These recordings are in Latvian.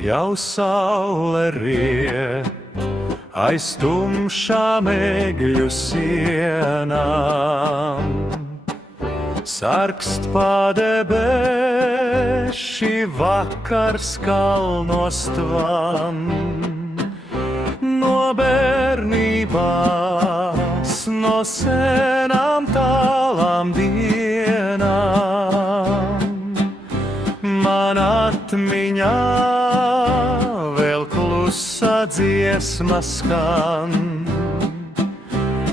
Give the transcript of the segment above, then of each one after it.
jau saule riet aiz tumšām egļu sienām. Sarkst padebeši vakars kalnos tvan, no bērnībās, no senām tālām dienām. Man atmiņā vēl klusa dziesma skan,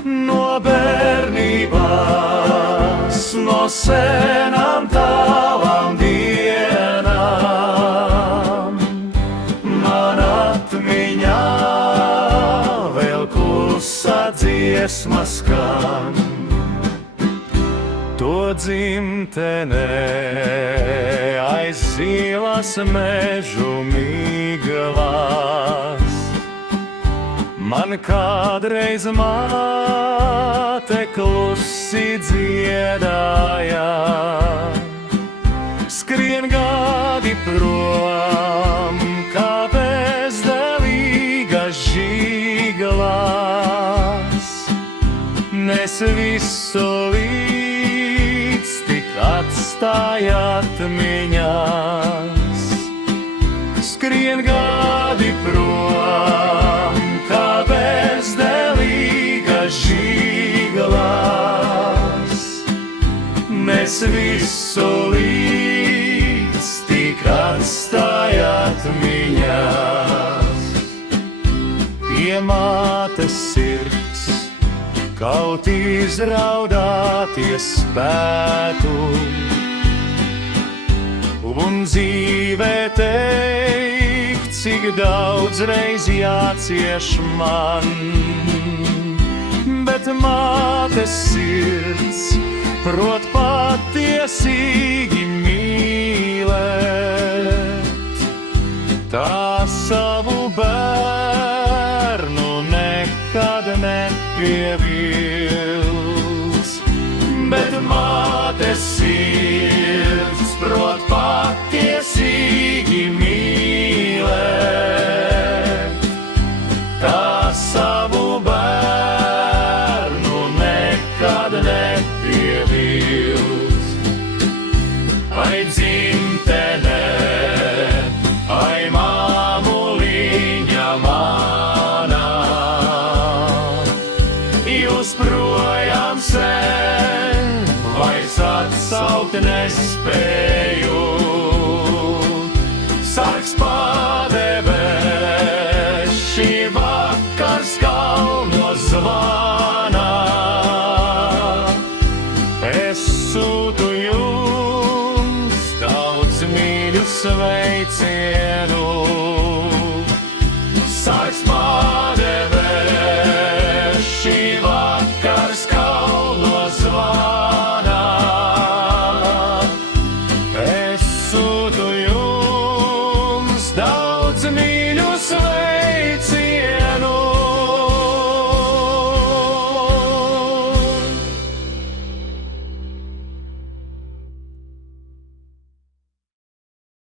no bērnībās, no senām tālām dienām. Man atmiņā vēl klusa dziesma skan, to dzimtenē aiz zilās mežu miglās. Man kādreiz māte klusi dziedāja, skrien gadi prom, kā bezdelīga žiglās. Nes visu līdz tik atstāja atmiņās. Skrien gadi prom, kā bezdelīga žiglās. Mēs visu līdz tik atstāja atmiņās. Pie mātes sirds kaut izraudāties spētu, un dzīvē teikt, cik daudz reiz jācieš man. Bet mātes sirds prot patiesīgi mīlēt, tā savu bērnu nekad nepievils. Bet mātes sirds prot patiesīgi mīlēt, tā savu bērnu nekad nepievils. Ai dzimtenē, ai māmuliņa manā, jūs projām sen vairs atsaukt nespēju. Sargs padebeši vakars kalnos zvanā. Es sūtu jums daudz mīļu sveicienu. Sargs padebeši vakars kalnos zvanā. Es sūtu jums daudz mīļu